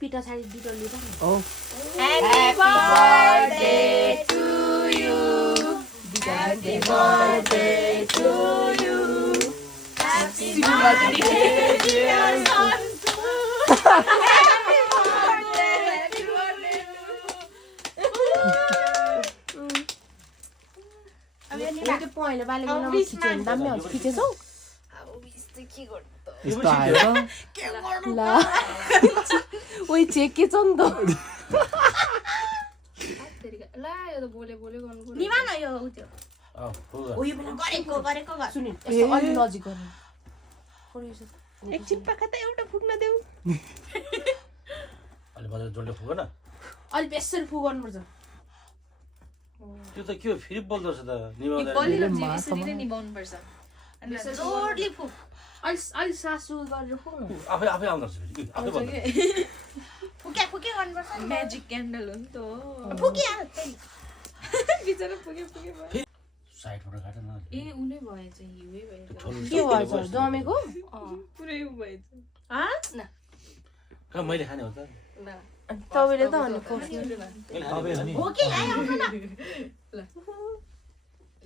पिटा साडी डिटोलले पनि Happy birthday to you. Happy birthday to you. Happy birthday, dear Santu. Happy birthday, happy birthday to you. त्यो पहिलो बाले बनाउनु खिचेन दामी आउँछ खिचेछौ यस्तो आयो ल ओइ चेके छ नि त निभान यो उत्यो हो यो बेला गरेको गर सुनि यस्तो अलि नजिक गर्नु एक चिप्पा खाँदा एउटा फुक्न देऊ अलि मजाले जोडले फुक न अलि बेसरी फुगाउनुपर्छ त्यो त के हो फेरि बोल्दो रहेछ त निभाउँदा जोडले फुक अलि सासु गरेर फुक्नु आफै आउँदो रहेछ फेरि आफै बोल्दो फुके गर्नुपर्छ म्याजिक क्यान्डल हो नि त फुकिहाल बिचरा पुगे साइडबाट काट न ए उनै भएछ हिउै भएछ के भएछ जमेको पुरै भएछ कहाँ मैले खाने हो त तपाईँले त अनि खोज्नु हो कि आयो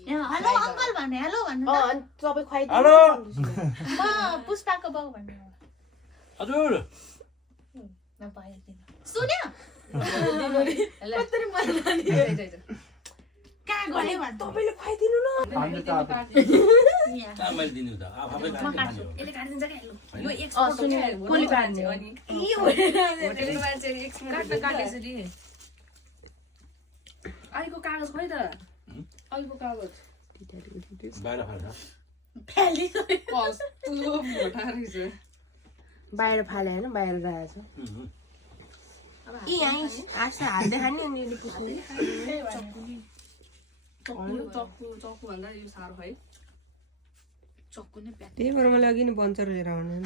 हेलो अङ्कल भन्नु हेलो भन्नु अनि तपाईँ खुवाइदिनु हेलो म पुष्पाको बाउ भन्नु हजुर नपाइदिनु सुन्यो कहाँ गयो भन्नु तपाईँले खुवाइदिनु न कहाँ मैले दिनु त आफै काट्ने खाने हो यसले काटिदिन्छ क्या यो सुनि कसले काट्ने अनि होटेलको मान्छेले एक्सपोर्ट काटेछ नि अहिलेको कागज खोइ त अहिलेको कागज बाहिर फाल्छ फ्यालिको कस्तो मोटा रहेछ बाहिर फाले होइन बाहिर गएछ यी यहाँ आशा हाल्दै खाने अनि पुग्ने चक्कु भन्दा यो साह्रो है चक्कु नै प्याक त्यही भएर मैले अघि नै बन्चर लिएर आउने